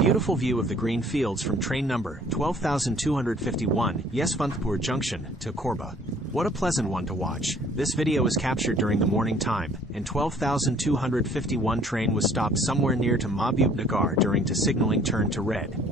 beautiful view of the green fields from train number 12,251 Yeshwanthpur Junction to Korba. What a pleasant one to watch. This video was captured during the morning time, and 12,251 train was stopped somewhere near to Mahbubnagar during to signaling turned to red.